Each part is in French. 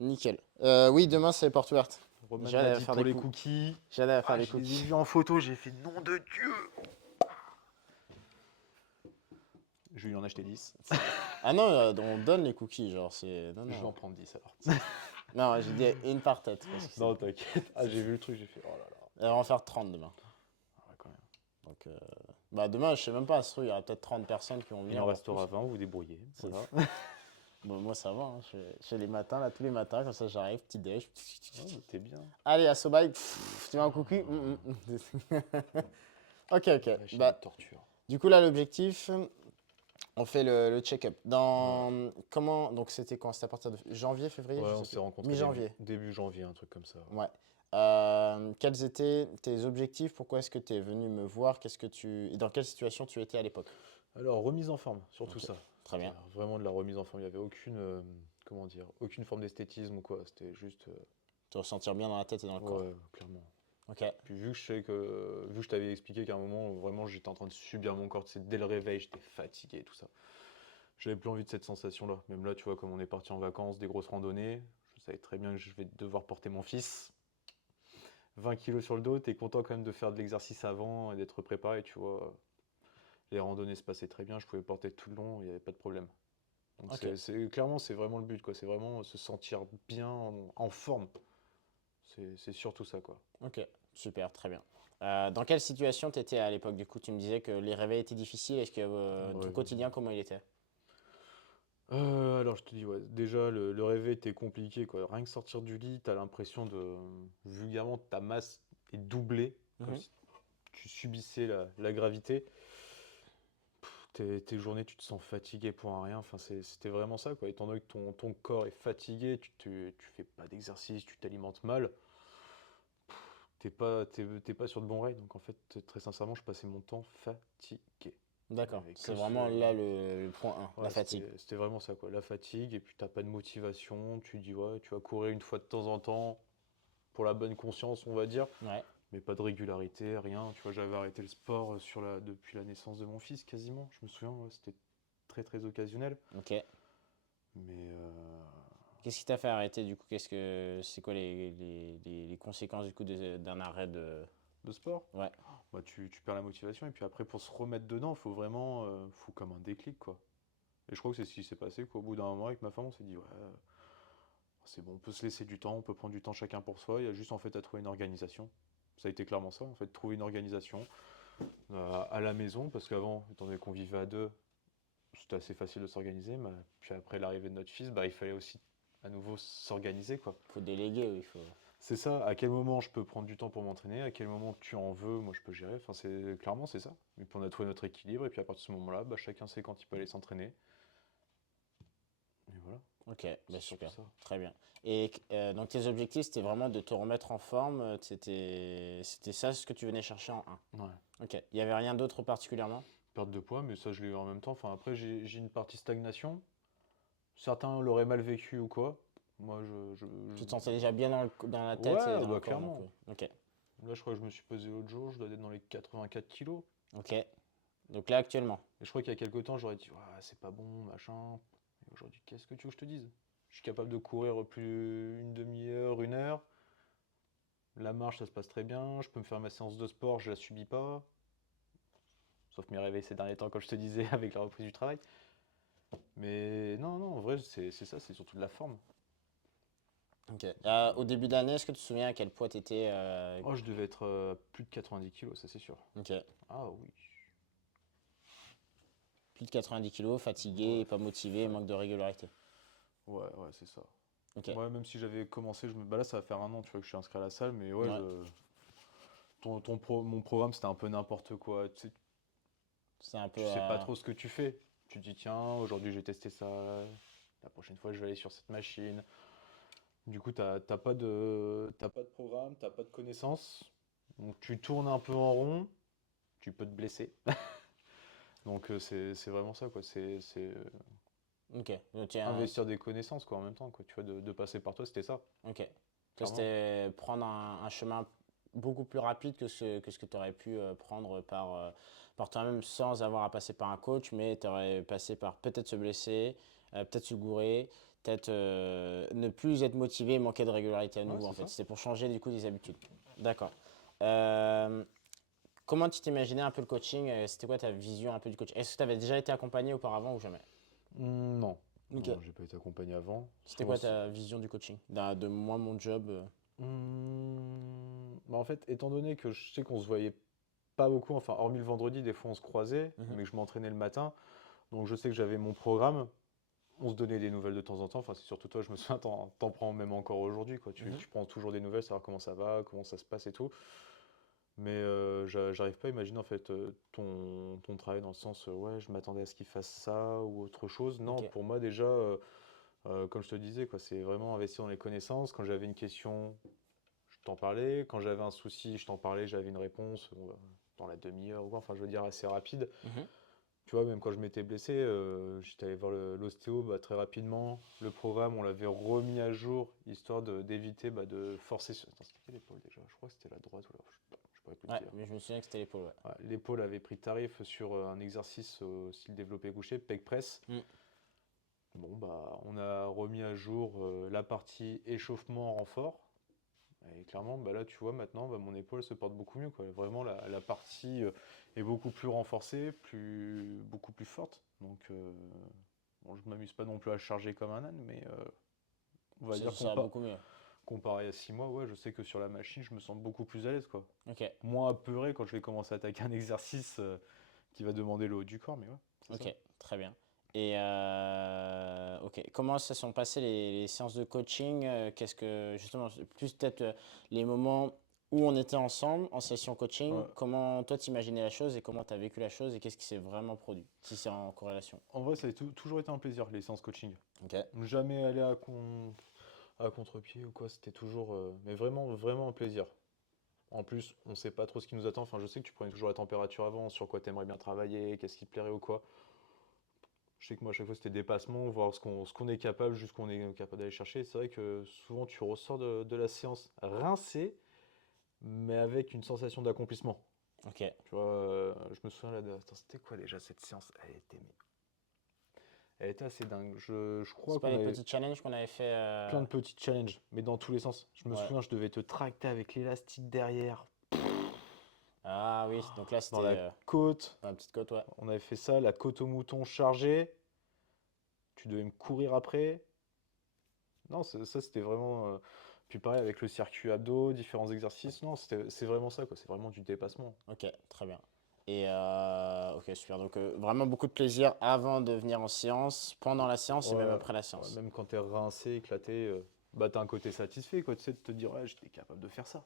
Nickel. Oui, demain, c'est porte ouverte. Roman m'a J'allais dit faire pour des les coups. cookies. J'allais faire Ah, des je les ai cookies. vus en photo, j'ai fait nom de Dieu. Je vais lui en acheter 10. Ah non, on donne les cookies, genre, c'est... Non, Je vais en non. prendre 10 alors. Non, j'ai dit une par tête, parce que Non, t'inquiète. Ah, j'ai vu le truc, j'ai fait oh là là. on va en faire 30 demain. Ah ouais, quand même. Donc, bah demain, je sais même pas, ce truc, il y aura peut-être 30 personnes qui vont Il venir, en voire restera plus. 20, vous vous débrouillez. C'est Voilà. Bon, moi, ça va, hein. Je fais les matins, là, tous les matins, comme ça, j'arrive, petit déj. Oh, mais t'es bien. Allez, à Sobaï, tu veux un cookie? Ok, ok. Vraie chaîne de Bah, torture. du coup, là, l'objectif, on fait le check-up. Ouais. Comment... Donc, c'était quand? C'était à partir de janvier, février? Ouais, Je on sais s'est plus. rencontrés Mi-janvier. début janvier, un truc comme ça. Ouais. Quels étaient tes objectifs? Pourquoi est-ce que tu es venu me voir? Et dans quelle situation tu étais à l'époque? Alors, remise en forme, surtout Ok, ça. très bien. C'est vraiment de la remise en forme. Il n'y avait aucune, comment dire, aucune forme d'esthétisme ou quoi. C'était juste, Te ressentir bien dans la tête et dans le corps. ouais, clairement. Ok, Puis vu que je t'avais expliqué qu'à un moment, vraiment, j'étais en train de subir mon corps, tu sais, dès le réveil, j'étais fatigué et tout ça. J'avais plus envie de cette sensation-là. Même là, tu vois, comme on est parti en vacances, des grosses randonnées, je savais très bien que je vais devoir porter mon fils. 20 kilos sur le dos, t'es content quand même de faire de l'exercice avant et d'être préparé, tu vois. Les randonnées se passaient très bien, je pouvais porter tout le long, il n'y avait pas de problème. Donc ok, clairement, c'est vraiment le but, quoi. C'est vraiment se sentir bien, en forme. C'est surtout ça, quoi. ok. Super, très bien. Dans quelle situation tu étais à l'époque? Du coup, tu me disais que les réveils étaient difficiles. Est-ce que ton Ouais. quotidien, comment il était? Alors je te dis, ouais, déjà le réveil était compliqué, quoi. Rien que sortir du lit, t'as l'impression de, vulgairement, ta masse est doublée, comme Mhm. si tu subissais la gravité. Tes journées, tu te sens fatigué pour un rien. Enfin, c'était vraiment ça, quoi. Étant donné que ton corps est fatigué, tu fais pas d'exercice, tu t'alimentes mal, t'es pas sur de bons rails. Donc en fait, très sincèrement, je passais mon temps fatigué. Il y D'accord, avait c'est que vraiment ce, là le point 1, la Ouais, fatigue. c'était vraiment ça, quoi. La fatigue, et puis t'as pas de motivation. Tu dis, ouais, tu vas courir une fois de temps en temps, pour la bonne conscience, on va dire, Ouais, mais pas de régularité, rien. Tu vois, j'avais arrêté le sport depuis la naissance de mon fils, quasiment. Je me souviens, ouais, c'était très très occasionnel. ok. Mais Qu'est-ce qui t'a fait arrêter du coup? C'est quoi les conséquences du coup d'un arrêt de... le sport, Ouais, bah, tu perds la motivation, et puis après, pour se remettre dedans, faut vraiment, faut comme un déclic, quoi. Et je crois que c'est ce qui s'est passé, qu'au bout d'un moment, avec ma femme, on s'est dit, ouais, c'est bon, on peut se laisser du temps, on peut prendre du temps chacun pour soi, il y a juste en fait à trouver une organisation. Ça a été clairement ça, en fait, trouver une organisation à la maison, parce qu'avant, étant donné qu'on vivait à deux, c'était assez facile de s'organiser, mais puis après l'arrivée de notre fils, bah, il fallait aussi à nouveau s'organiser, quoi. faut déléguer, oui, il faut... C'est ça, à quel moment je peux prendre du temps pour m'entraîner, à quel moment tu en veux, moi je peux gérer, enfin clairement c'est ça. Et puis on a trouvé notre équilibre, et puis à partir de ce moment-là, bah, chacun sait quand il peut aller s'entraîner, et voilà, Ok, bah c'est surtout super, ça. très bien. Et donc tes objectifs, c'était vraiment de te remettre en forme, c'était ça ce que tu venais chercher en un. Ouais. Ok, il n'y avait rien d'autre particulièrement? Perte de poids, mais ça je l'ai eu en même temps. Enfin, après, j'ai une partie stagnation. Certains l'auraient mal vécu ou quoi. Moi, Tu te sentais déjà bien dans la tête et Ouais, dans le bah corps, donc clairement. ok, Là, je crois que je me suis pesé l'autre jour, je dois être dans les 84 kilos. ok. Donc là actuellement, Et je crois qu'il y a quelques temps, j'aurais dit, ouais, c'est pas bon, machin. Et aujourd'hui, qu'est-ce que tu veux que je te dise? Je suis capable de courir plus une demi-heure, une heure. La marche, ça se passe très bien. Je peux me faire ma séance de sport, je la subis pas. Sauf mes réveils ces derniers temps, comme je te disais, avec la reprise du travail. Mais non, non, en vrai, c'est ça, c'est surtout de la forme. ok. Au début d'année, est-ce que tu te souviens à quel poids tu étais Oh, je devais être plus de 90 kilos, ça c'est sûr. ok, Ah oui. plus de 90 kilos, fatigué, Ouais, pas motivé, manque de régularité. ouais, c'est ça. Ok, Moi, même si j'avais commencé, bah là, ça va faire un an, tu vois, que je suis inscrit à la salle, mais ouais, ouais, mon programme, c'était un peu n'importe quoi. c'est un peu... Tu sais pas trop ce que tu fais. Tu te dis, tiens, aujourd'hui, j'ai testé ça. La prochaine fois, je vais aller sur cette machine. Du coup, t'as pas de programme, t'as pas de connaissances. Donc, tu tournes un peu en rond, tu peux te blesser. Donc, c'est vraiment ça, quoi. C'est ok, donc tiens, investir des connaissances, quoi, en même temps, quoi. Tu vois, de passer par toi, c'était ça, ok. Toi, clairement. c'était prendre un chemin beaucoup plus rapide que ce que tu aurais pu prendre par toi-même sans avoir à passer par un coach, mais tu aurais passé par peut-être se blesser, peut-être se gourer, peut-être ne plus être motivé et manquer de régularité à Ouais, nouveau en c'est fait. ça. C'est pour changer du coup des habitudes. D'accord. Euh, Comment tu t'imaginais un peu le coaching? C'était quoi ta vision un peu du coaching? Est-ce que tu avais déjà été accompagné auparavant ou jamais? Non, Ok. non, j'ai pas été accompagné avant. Je C'était quoi pense. ta vision du coaching? De moi, mon job. Bah, en fait, étant donné que je sais qu'on se voyait pas beaucoup, enfin, hormis le vendredi, des fois on se croisait, Mhm, mais que je m'entraînais le matin, donc je sais que j'avais mon programme. On se donnait des nouvelles de temps en temps. Enfin, c'est surtout toi, je me souviens, t'en prends même encore aujourd'hui, quoi. mhm. Tu prends toujours des nouvelles, savoir comment ça va, comment ça se passe et tout. Mais j'arrive pas à imaginer en fait ton travail dans le sens, ouais, je m'attendais à ce qu'il fasse ça ou autre chose. Non, Ok. pour moi déjà, comme je te disais, quoi, c'est vraiment investir dans les connaissances. Quand j'avais une question, je t'en parlais. Quand j'avais un souci, je t'en parlais, j'avais une réponse dans la demi-heure ou quoi. Enfin, je veux dire assez rapide. Mhm. Tu vois, même quand je m'étais blessé, j'étais allé voir l'ostéo bah, très rapidement. Le programme, on l'avait remis à jour, histoire d'éviter bah, de forcer sur... Attends, c'était quelle épaule déjà? Je crois que c'était la droite ou la... Je pourrais plus te Ouais, dire. mais je me souviens que c'était l'épaule. Ouais. Ouais, l'épaule avait pris tarif sur un exercice style développé couché, pec press. Mm. Bon, bah, on a remis à jour la partie échauffement renfort. Et clairement, bah là, tu vois, maintenant, bah, mon épaule se porte beaucoup mieux, quoi. Vraiment, la partie est beaucoup plus renforcée, beaucoup plus forte. Donc, bon, je m'amuse pas non plus à charger comme un âne, mais on va dire Ça va beaucoup mieux. comparé à 6 mois, ouais, je sais que sur la machine, je me sens beaucoup plus à l'aise, quoi. Ok. Moins apeuré quand je vais commencer à attaquer un exercice qui va demander le haut du corps, mais ouais, c'est ça. Ok. Très bien. Et ok. Comment se sont passées les séances de coaching? Qu'est-ce que justement, plus peut-être les moments où on était ensemble en session coaching, Ouais. comment toi t'imaginais la chose et comment tu as vécu la chose et qu'est-ce qui s'est vraiment produit, si c'est en corrélation. En vrai, ça a toujours été un plaisir, les séances coaching. Ok. Jamais aller à contre-pied ou quoi, c'était toujours, mais vraiment, vraiment un plaisir. En plus, on sait pas trop ce qui nous attend. Enfin, je sais que tu prenais toujours la température avant, sur quoi t'aimerais bien travailler, qu'est-ce qui te plairait ou quoi. Je sais que moi, à chaque fois, c'était dépassement, voir ce qu'on est capable, jusqu'où on est capable d'aller chercher. C'est vrai que souvent, tu ressors de la séance rincé, mais avec une sensation d'accomplissement. Ok. Tu vois, je me souviens, là, attends, c'était quoi déjà cette séance? Elle était assez dingue. Je crois C'est pas qu'on les avait petits challenges qu'on avait fait. plein de petits challenges, mais dans tous les sens. Je me Ouais. souviens, je devais te tracter avec l'élastique derrière, Ah oui. Donc là dans c'était la côte. dans la petite côte, ouais. On avait fait ça, la côte au mouton chargée. Tu devais me courir après. Non, ça c'était vraiment. Puis pareil avec le circuit abdos, différents exercices. Non, c'est vraiment ça, quoi. C'est vraiment du dépassement. Ok. Très bien. Et ok, super. Donc vraiment beaucoup de plaisir avant de venir en séance, pendant la séance et même Ouais, après la ouais, séance. même quand t'es rincé, éclaté, bah t'as un côté satisfait, quoi. Tu sais, de te dire, ouais, j'étais capable de faire ça.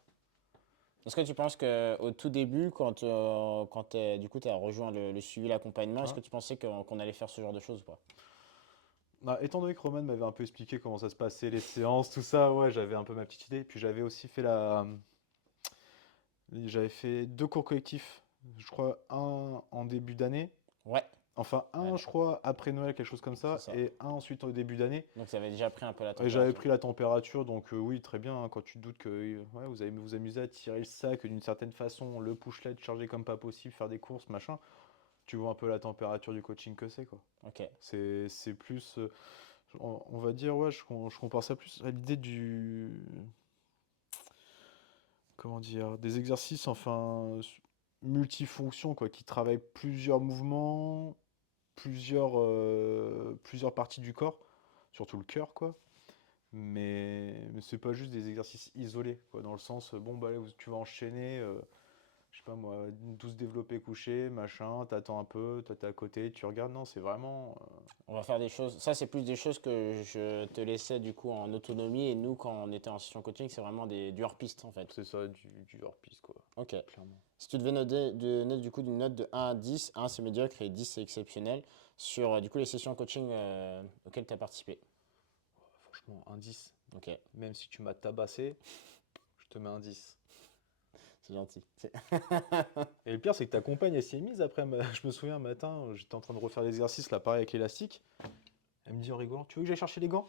Est-ce que tu penses qu'au tout début, quand du coup, tu as rejoint le suivi, l'accompagnement, est-ce Ouais. que tu pensais qu'on allait faire ce genre de choses ou pas? Bah, étant donné que Roman m'avait un peu expliqué comment ça se passait, les séances, tout ça, ouais, j'avais un peu ma petite idée. Puis j'avais aussi fait j'avais fait deux cours collectifs. Je crois un en début d'année. Ouais, Enfin, un, ouais, je crois, après Noël, quelque chose comme c'est ça, ça. et un ensuite au début d'année. Donc ça avait déjà pris un peu la Et j'avais température. pris la température, donc oui, très bien, hein, quand tu te doutes que ouais, vous allez vous amuser à tirer le sac d'une certaine façon, le push-let chargé comme pas possible, faire des courses, machin, tu vois un peu la température du coaching que c'est, quoi. Ok, C'est plus, on va dire, ouais, je compare ça plus à l'idée comment dire, des exercices, enfin, multifonctions, quoi, qui travaillent plusieurs mouvements, plusieurs parties du corps, surtout le cœur, quoi. Mais c'est pas juste des exercices isolés, quoi, dans le sens, bon, bah, allez, tu vas enchaîner, je sais pas moi, 12 développés couchés, machin, t'attends un peu, toi t'es à côté, tu regardes, non, c'est vraiment, on va faire des choses. Ça, c'est plus des choses que je te laissais du coup en autonomie. Et nous, quand on était en session coaching, c'est vraiment du hors-piste en fait. c'est ça, du hors-piste, quoi, Ok. clairement. Si tu devais noter du coup d'une note de 1 à 10, 1 c'est médiocre et 10 c'est exceptionnel, sur du coup les sessions coaching auxquelles tu as participé. Franchement, un 10, Ok, même si tu m'as tabassé, je te mets un 10. c'est gentil. Et le pire, c'est que ta compagne, elle s'y est mise après. Je me souviens, un matin, j'étais en train de refaire l'exercice, là, pareil avec l'élastique. Elle me dit en rigolant, tu veux que j'aille chercher les gants?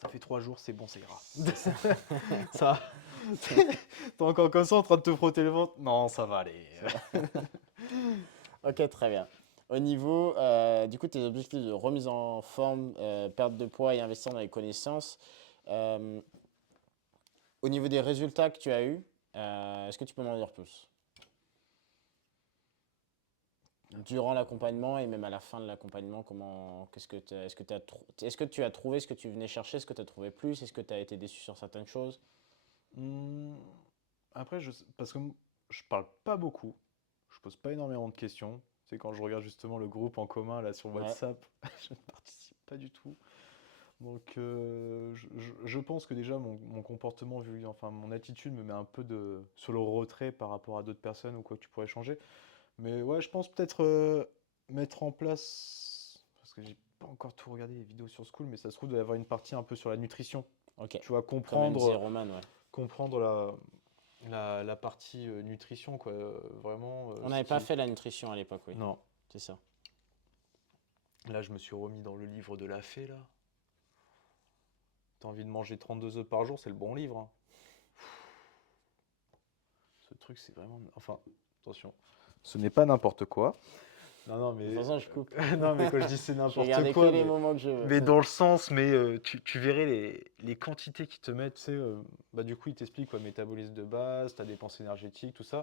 Ça fait 3 jours, c'est bon, ça ira. C'est ça. Ça, t'es encore comme ça en train de te frotter le ventre? Non, ça va aller. Ok, très bien. Au niveau, du coup, tes objectifs de remise en forme, perte de poids et investir dans les connaissances, euh, au niveau des résultats que tu as eus, est-ce que tu peux m'en dire plus? Durant l'accompagnement et même à la fin de l'accompagnement, est-ce que tu as trouvé ce que tu venais chercher? Est-ce que tu as trouvé plus? Est-ce que tu as été déçu sur certaines choses? Hmm, Après, parce que je parle pas beaucoup, je pose pas énormément de questions. C'est quand je regarde justement le groupe en commun là sur Ouais, WhatsApp, je ne participe pas du tout. Donc, je pense que déjà mon comportement, enfin mon attitude me met un peu sur le retrait par rapport à d'autres personnes ou quoi que tu pourrais changer. Mais ouais, je pense peut-être mettre en place, parce que j'ai pas encore tout regardé les vidéos sur School, mais ça se trouve doit y avoir une partie un peu sur la nutrition. ok. Tu vois, Comme MZ Roman, ouais. comprendre la partie nutrition, quoi. Vraiment, On ce n'avait pas qui... fait la nutrition à l'époque, oui. Non. C'est ça. Là, je me suis remis dans le livre de la fée, là. T'as envie de manger 32 œufs par jour, c'est le bon livre, hein. Ce truc, c'est vraiment... Enfin, attention. Ce n'est pas n'importe quoi. Non, non, De toute mais... façon, je coupe. non, mais quand je dis c'est Je n'importe regardais que quoi, les moments que je veux. mais dans le sens, mais tu verrais les quantités qu'ils te mettent, tu sais, bah, du coup, ils t'expliquent quoi, métabolisme de base, ta dépense énergétique, tout ça.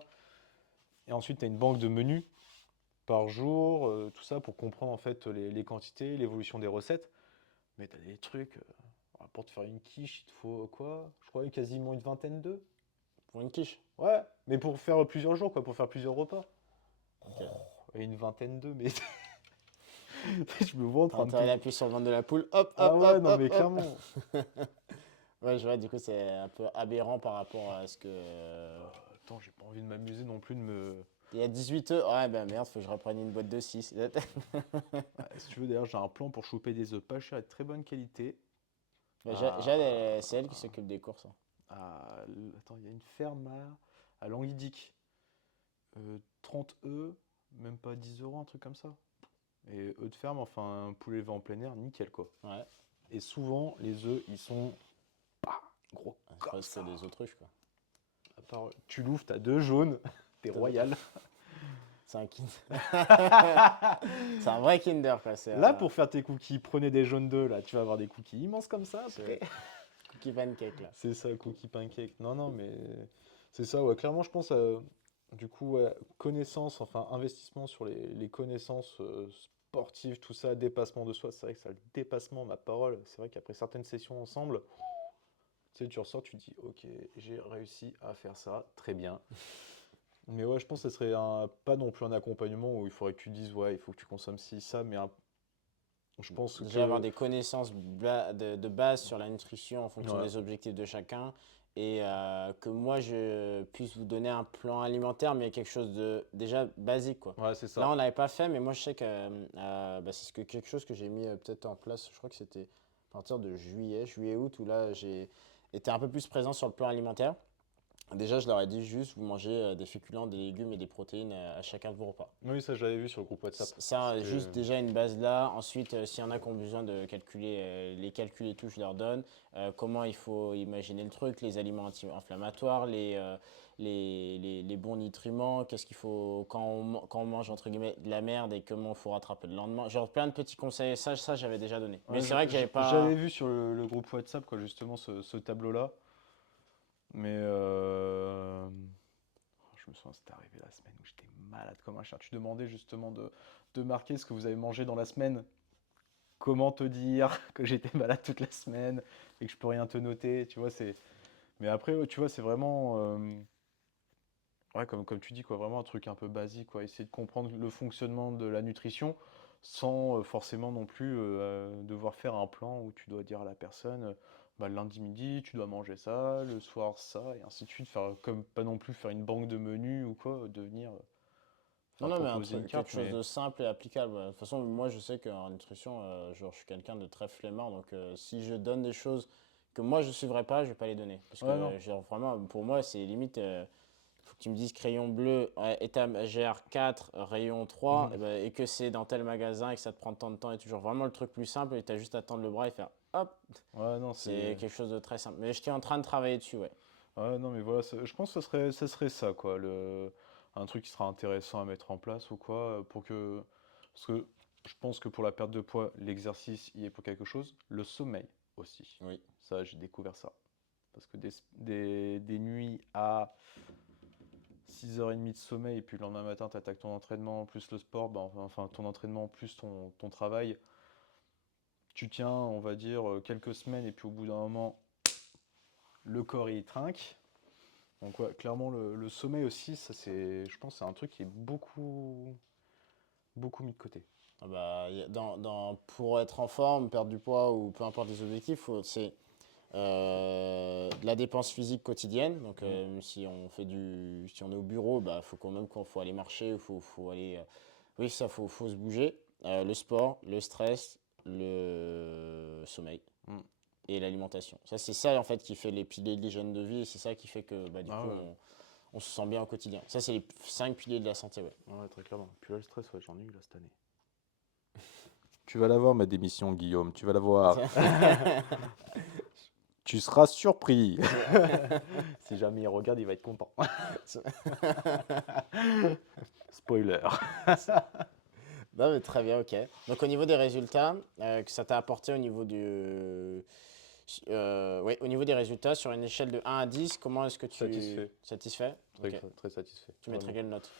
Et ensuite, tu as une banque de menus par jour, tout ça, pour comprendre en fait les quantités, l'évolution des recettes. Mais tu as des trucs, pour te faire une quiche, il te faut quoi? Je crois quasiment une vingtaine d'œufs. Pour une quiche. Ouais, mais pour faire plusieurs jours, quoi, pour faire plusieurs repas. Ok. Et une vingtaine d'œufs, mais je me vois en T'as train de intérêt tout. d'appuyer sur le ventre de la poule. Hop, Ah hop, ouais, hop, non, hop, mais hop. clairement. Ouais, je vois, du coup, c'est un peu aberrant par rapport à ce que. Attends, j'ai pas envie de m'amuser non plus de me. Il y a 18 œufs. Ouais, bah merde, faut que je reprenne une boîte de 6. Ouais, si tu veux, d'ailleurs, j'ai un plan pour choper des œufs pas chers et de très bonne qualité. Bah, Jade, À... c'est elle qui s'occupe des courses, hein. Attends, il y a une ferme à Languidic. 30 œufs, même pas 10 euros, un truc comme ça. Et œufs de ferme, enfin, un poulet élevé en plein air, nickel quoi. Ouais. Et souvent, les œufs, ils sont pas gros C'est comme presque ça. des autruches, quoi. Tu l'ouvres, t'as deux jaunes, t'es royal. C'est un Kinder. C'est un vrai Kinder, quoi. C'est Là, pour faire tes cookies, prenez des jaunes d'œufs, là, tu vas avoir des cookies immenses comme ça après. cookie pancake, là. C'est ça, cookie pancake. Non, non, mais c'est ça, ouais. Clairement, je pense, du coup, ouais, connaissance, enfin, investissement sur les connaissances sportives, tout ça, dépassement de soi. C'est vrai que ça, le dépassement, ma parole, c'est vrai qu'après certaines sessions ensemble, tu sais, tu ressors, tu te dis, ok, j'ai réussi à faire ça, très bien. Mais ouais, je pense que ce serait pas non plus un accompagnement où il faudrait que tu dises, ouais, il faut que tu consommes ci, ça, mais je pense Déjà avoir que. des connaissances de base sur la nutrition en fonction Ouais, des objectifs de chacun et que moi je puisse vous donner un plan alimentaire mais quelque chose de déjà basique quoi. ouais, c'est Là ça. on l'avait pas fait mais moi je sais que bah, quelque chose que j'ai mis peut-être en place, je crois que c'était à partir de juillet-août où là j'ai été un peu plus présent sur le plan alimentaire. Déjà je leur ai dit juste vous mangez des féculents, des légumes et des protéines à chacun de vos repas. Oui, ça, j'avais vu sur le groupe WhatsApp. Ça, C'était. juste déjà une base là. Ensuite, s'il y en a qui ont besoin de calculer les calculs et tout, je leur donne. Comment il faut imaginer le truc, les aliments anti-inflammatoires, les bons nutriments, qu'est-ce qu'il faut quand on mange entre guillemets de la merde et comment il faut rattraper le lendemain. Genre plein de petits conseils, ça j'avais déjà donné. Mais Ouais, c'est vrai que j'avais j'avais pas. vu sur le groupe WhatsApp, quoi, justement, ce tableau-là. Mais je me souviens, c'était arrivé la semaine où j'étais malade comme un chien. Tu demandais justement de marquer ce que vous avez mangé dans la semaine. Comment te dire que j'étais malade toute la semaine et que je peux rien te noter, tu vois, c'est. Mais après, ouais, tu vois, c'est vraiment. Ouais, comme tu dis, quoi, vraiment un truc un peu basique, quoi. Essayer de comprendre le fonctionnement de la nutrition sans forcément non plus devoir faire un plan où tu dois dire à la personne, bah, le lundi midi, tu dois manger ça, le soir ça, et ainsi de suite. Faire, comme pas non plus faire une banque de menus ou quoi, devenir. Non, Enfin, non, mais proposer une quelque carte, chose mais. de simple et applicable. Ouais. De toute façon, moi, je sais qu'en nutrition, genre, je suis quelqu'un de très flemmard. Donc, si je donne des choses que moi, je ne suivrai pas, je ne vais pas les donner. Parce Ouais, non. que, genre, vraiment, pour moi, c'est limite. Faut que tu me dises crayon bleu, ouais, étagère 4, rayon 3, Mhm. et que c'est dans tel magasin et que ça te prend tant de temps et toujours vraiment le truc plus simple et tu as juste à tendre le bras et faire hop, Ouais, non, c'est c'est. quelque chose de très simple. Mais j'étais en train de travailler dessus, ouais. Ouais, non, mais voilà, je pense que ça serait ça, quoi. Un truc qui sera intéressant à mettre en place ou quoi, pour que. Parce que je pense que pour la perte de poids, l'exercice y est pour quelque chose. Le sommeil aussi. Oui. Ça, j'ai découvert ça. Parce que des nuits à 6h30 de sommeil, et puis le lendemain matin, tu attaques ton entraînement, plus le sport, enfin ton entraînement, plus ton travail. Tu tiens, on va dire, quelques semaines, et puis au bout d'un moment, le corps il trinque. Donc ouais, clairement le sommeil aussi, ça c'est, je pense, que c'est un truc qui est beaucoup mis de côté. Ah bah, pour être en forme, perdre du poids ou peu importe les objectifs, c'est de la dépense physique quotidienne. Donc, Mm. si on est au bureau, bah, faut quand même qu'on faut aller marcher, faut aller, oui, ça, faut se bouger. Le sport, le stress, le sommeil Mm. et l'alimentation. Ça, c'est ça en fait qui fait les piliers de l'hygiène de vie et c'est ça qui fait que bah, du Ah coup, ouais. on se sent bien au quotidien. Ça, c'est les 5 piliers de la santé, ouais. Ouais, très clairement. Puis là, le stress, ouais, j'en ai eu là cette année. Tu vas l'avoir, ma démission, Guillaume, tu vas l'avoir. Tu seras surpris. Si jamais il regarde, il va être content. Spoiler. Non, mais très bien, ok. Donc au niveau des résultats, que ça t'a apporté au niveau ouais, au niveau des résultats, sur une échelle de 1 à 10, comment est-ce que tu... Satisfait. Satisfait? Très, Ok. très satisfait. Tu mettrais Vraiment. quelle note?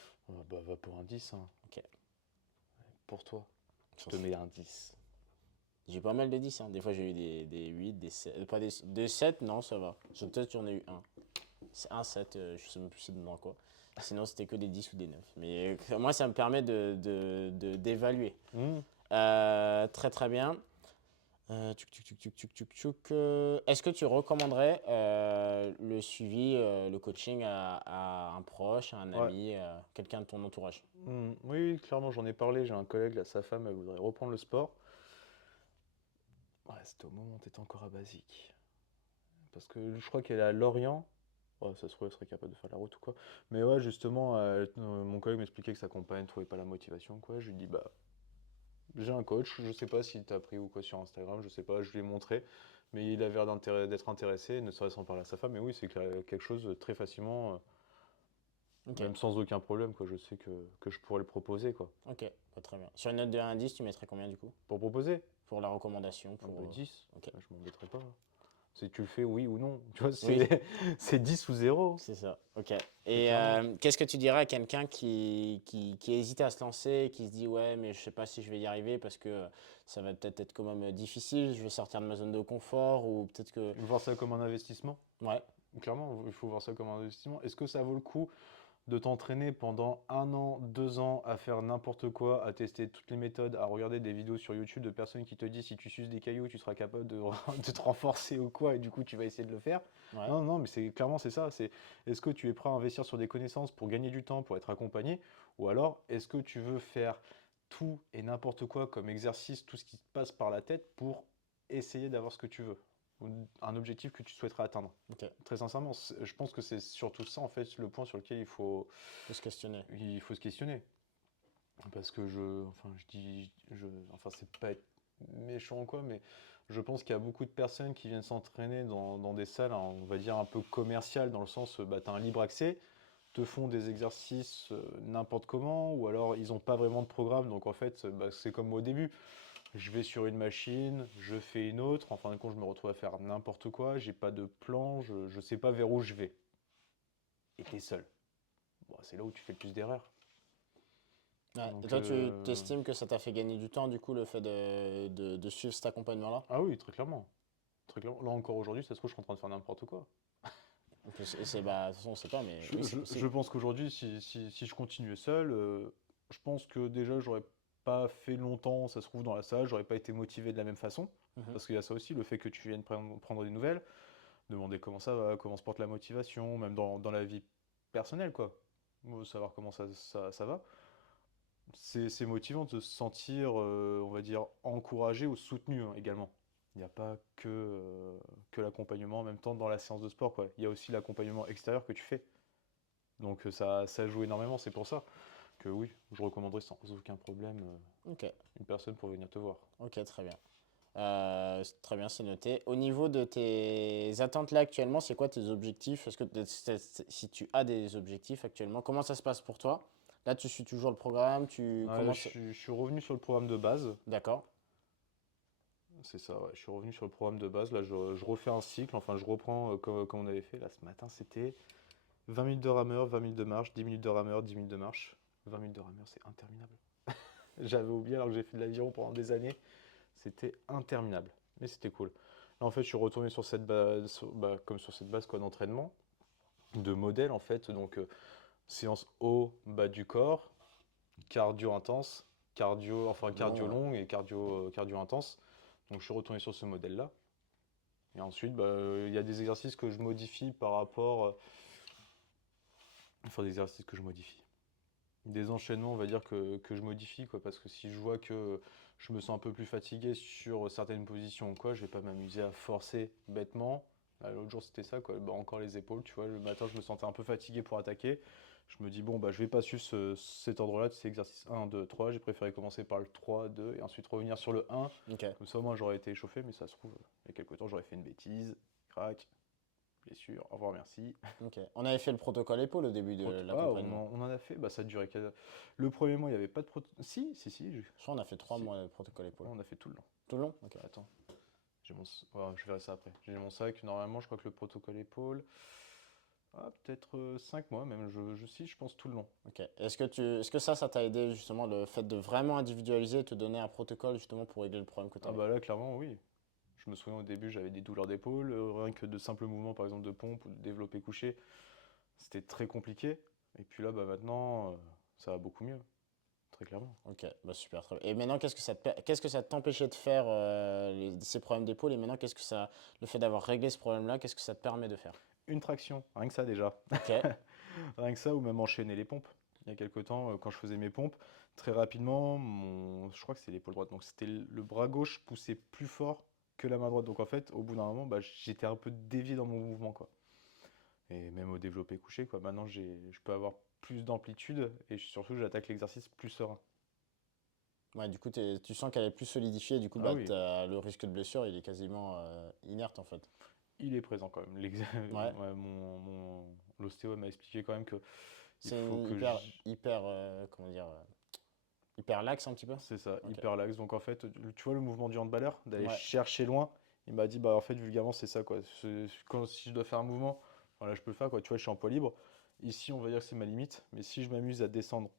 Bah, va pour un 10, hein. Ok. Pour toi. Je te mets un 10. J'ai pas mal de 10, hein. Des fois, j'ai eu des 8, des 7. Pas des 7, non, ça va. Peut-être j'en ai eu un. C'est un 7, je sais même plus c'est dans quoi. Sinon, c'était que des 10 ou des 9. Mais moi, ça me permet d'évaluer. Mmh. Très très bien. Est-ce que tu recommanderais le suivi, le coaching à un proche, à un Ouais. ami, quelqu'un de ton entourage? Oui, clairement, j'en ai parlé. J'ai un collègue, là, sa femme, elle voudrait reprendre le sport. Ouais, c'était au moment où t'étais encore à Basique. Parce que je crois qu'elle est à Lorient. Ouais, ça se trouve, elle serait capable de faire la route ou quoi. Mais ouais, justement, mon collègue m'expliquait que sa compagne ne trouvait pas la motivation, quoi. Je lui dis, bah, j'ai un coach, je sais pas s'il t'a pris ou quoi sur Instagram, je sais pas, je lui ai montré. Mais il avait l'air d'être intéressé, ne serait-ce en parler à sa femme. Mais oui, c'est quelque chose de très facilement, Ok, même sans aucun problème, quoi. Je sais que je pourrais le proposer, quoi. ok, pas très bien. Sur une note de 1 à 10, tu mettrais combien du coup? Pour proposer, Pour la recommandation, un peu 10, ok. je m'embêterai pas. Si tu le fais, oui ou non. Tu vois, Oui, c'est 10 ou zéro. c'est ça, ok. Très Et clairement. qu'est-ce que tu dirais à quelqu'un qui hésite à se lancer, qui se dit ouais, mais je sais pas si je vais y arriver parce que ça va peut-être être quand même difficile, je vais sortir de ma zone de confort ou peut-être que... Voir ça comme un investissement. Ouais, Clairement, il faut voir ça comme un investissement. Est-ce que ça vaut le coup de t'entraîner pendant 1 an, 2 ans à faire n'importe quoi, à tester toutes les méthodes, à regarder des vidéos sur YouTube de personnes qui te disent si tu suces des cailloux, tu seras capable de te renforcer ou quoi, et du coup tu vas essayer de le faire. ouais, Non, non, mais clairement c'est ça. Est-ce que tu es prêt à investir sur des connaissances pour gagner du temps, pour être accompagné, ou alors est-ce que tu veux faire tout et n'importe quoi comme exercice, tout ce qui te passe par la tête pour essayer d'avoir ce que tu veux, ou un objectif que tu souhaiterais atteindre. ok, Très sincèrement, je pense que c'est surtout ça en fait le point sur lequel faut se questionner. il faut se questionner. Parce que enfin je dis, enfin c'est pas être méchant ou quoi, mais je pense qu'il y a beaucoup de personnes qui viennent s'entraîner dans des salles, hein, on va dire un peu commerciales, dans le sens, bah, tu as un libre accès, te font des exercices n'importe comment, ou alors ils n'ont pas vraiment de programme, donc en fait bah, c'est comme au début. Je vais sur une machine, je fais une autre, en fin de compte je me retrouve à faire n'importe quoi, j'ai pas de plan, je sais pas vers où je vais. Et t'es seul. Bon, c'est là où tu fais le plus d'erreurs. Ouais. Et Donc, toi, tu t'estimes que ça t'a fait gagner du temps, du coup, le fait de suivre cet accompagnement-là? ah oui, très clairement. Très clairement. Là encore aujourd'hui, ça se trouve, je suis en train de faire n'importe quoi. Bah, de toute façon, on sait pas, mais oui, c'est Je possible. pense qu'aujourd'hui, si je continuais seul, je pense que déjà, j'aurais pas fait longtemps, ça se trouve, dans la salle, j'aurais pas été motivé de la même façon. Mhm. Parce qu'il y a ça aussi, le fait que tu viennes prendre des nouvelles, demander comment ça va, comment se porte la motivation, même dans la vie personnelle, quoi. Savoir comment ça va. C'est motivant de se sentir, on va dire, encouragé ou soutenu, hein, également. Il n'y a pas que l'accompagnement en même temps dans la séance de sport, quoi. Il y a aussi l'accompagnement extérieur que tu fais. Donc ça joue énormément, c'est pour ça que oui, je recommanderais sans aucun problème Ok, une personne pour venir te voir. ok, très bien. Très bien, c'est noté. Au niveau de tes attentes là actuellement, c'est quoi tes objectifs? Si tu as des objectifs actuellement, comment ça se passe pour toi? Là, tu suis toujours le programme, tu Ouais, commences. je suis revenu sur le programme de base. D'accord. C'est ça, ouais. Je suis revenu sur le programme de base. Là, je refais un cycle. Enfin, je reprends comme on avait fait. Là, ce matin, c'était 20 minutes de rameur, 20 minutes de marche, 10 minutes de rameur, 10 minutes de marche. 20 minutes de rameur, c'est interminable. J'avais oublié alors que j'ai fait de l'aviron pendant des années. C'était interminable. Mais c'était cool. Là, en fait, je suis retourné sur cette base, comme sur cette base quoi, d'entraînement, de modèle, en fait. Donc, séance haut, bas du corps, cardio intense, cardio Long, ouais. long et cardio intense. Donc, je suis retourné sur ce modèle-là. Et ensuite, il y a des exercices que je modifie par rapport. Enfin, des exercices que je modifie. Des enchaînements, on va dire, que je modifie, quoi. Parce que si je vois que je me sens un peu plus fatigué sur certaines positions ou quoi, je vais pas m'amuser à forcer bêtement. Là, l'autre jour, c'était ça, quoi. Encore les épaules, tu vois. Le matin, je me sentais un peu fatigué pour attaquer. Je me dis, bon, je vais pas suivre cet ordre-là, c'est exercice 1, 2, 3. J'ai préféré commencer par le 3, 2 et ensuite revenir sur le 1. Ok. Comme ça, moi, j'aurais été échauffé, mais ça se trouve, il y a quelques temps, j'aurais fait une bêtise. Crac, blessure, au revoir, merci. Ok. On avait fait le protocole épaule au début de Ah, l'accompagnement. on en a fait, ça durait. Le premier mois, il n'y avait pas de protocole. Si. Je crois qu'on a fait 3 Si. mois de protocole épaule. On a fait tout le long. Tout le long? Ok. Attends, je verrai ça après. J'ai mon sac, normalement, je crois que le protocole épaule. Ah, peut-être 5 mois même, je pense tout le long. Ok. Est-ce que ça t'a aidé justement le fait de vraiment individualiser, te donner un protocole justement pour régler le problème que tu Ah, avais? bah là, clairement, oui. Je me souviens au début, j'avais des douleurs d'épaule, rien que de simples mouvements, par exemple de pompe ou de développé couché, c'était très compliqué. Et puis là, maintenant, ça va beaucoup mieux, très clairement. Ok, bah super, très bien. Et maintenant, qu'est-ce que ça t'empêchait de faire ces problèmes d'épaule? Et maintenant, le fait d'avoir réglé ce problème-là, qu'est-ce que ça te permet de faire? Une traction, rien que ça déjà. Ok, Rien que ça, ou même enchaîner les pompes. Il y a quelques temps, quand je faisais mes pompes, très rapidement, je crois que c'est l'épaule droite, donc c'était le bras gauche poussait plus fort que la main droite. Donc en fait, au bout d'un moment, j'étais un peu dévié dans mon mouvement, quoi. Et même au développé couché, quoi. Maintenant, je peux avoir plus d'amplitude et surtout, j'attaque l'exercice plus serein. ouais, du coup, tu sens qu'elle est plus solidifiée, du coup, Ah bah, oui, le risque de blessure, il est quasiment inerte en fait. il est présent quand même. Ouais, Ouais, l'ostéo m'a expliqué quand même que il c'est faut une que hyper, comment dire, hyper laxe un petit peu. C'est ça, Ok, hyper laxe. Donc en fait, tu vois le mouvement du handballeur, d'aller ouais, chercher loin, il m'a dit, en fait, vulgairement, c'est ça, quoi. Si je dois faire un mouvement, voilà, je peux le faire, quoi. Tu vois, je suis en poids libre. Ici, on va dire que c'est ma limite. Mais si je m'amuse à descendre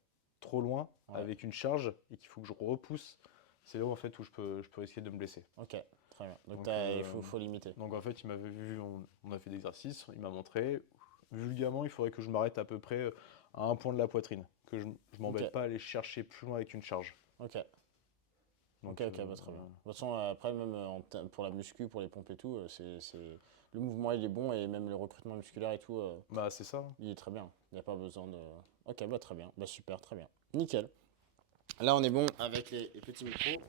trop loin ouais, avec une charge et qu'il faut que je repousse, c'est là où, en fait, où je peux risquer de me blesser. ok, très bien. Donc, Donc, il faut limiter. en fait, il m'avait vu, on a fait d'exercices, il m'a montré. Vulgairement, il faudrait que je m'arrête à peu près à un point de la poitrine, que je Ok, m'embête pas à aller chercher plus loin avec une charge. ok. Ok, Donc, ok, bah, très bien. De toute façon, après, même pour la muscu, pour les pompes et tout, le mouvement il est bon et même le recrutement musculaire et tout, c'est ça, hein. il est très bien. Il n'y a pas besoin de. Ok, bah très bien. Bah super, très bien. Nickel. Là, on est bon avec les petits micros.